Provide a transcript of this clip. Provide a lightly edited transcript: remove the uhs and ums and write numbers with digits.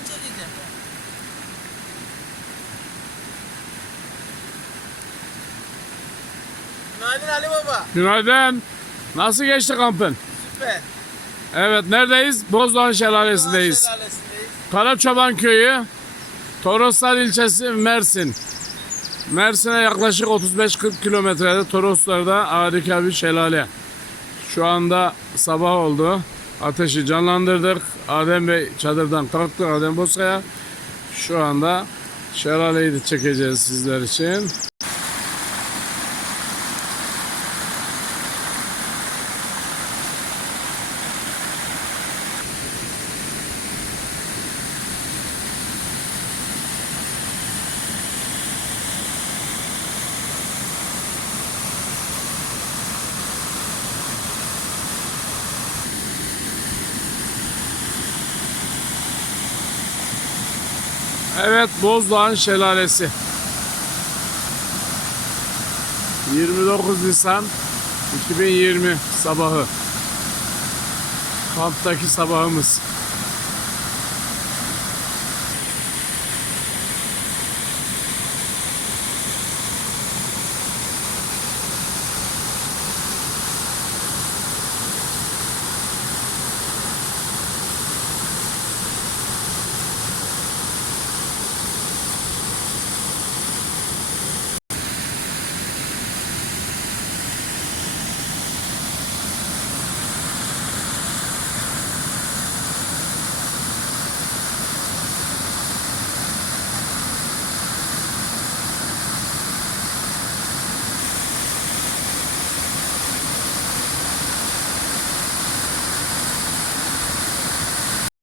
çekeceğim. Günaydın Ali Baba. Günaydın. Nasıl geçti kampın? Süper. Evet, neredeyiz? Bozdoğan Şelalesi'ndeyiz. Şelalesi'ndeyiz. Karaçoban Köyü, Toroslar ilçesi, Mersin. Mersin'e yaklaşık 35-40 kilometrede Toroslar'da harika bir şelale. Şu anda sabah oldu. Ateşi canlandırdık. Adem Bey çadırdan kalktı. Adem Bozkaya. Şu anda şelaleyi de çekeceğiz sizler için. Evet, Bozdoğan Şelalesi. 29 Nisan 2020 sabahı. Kamptaki sabahımız.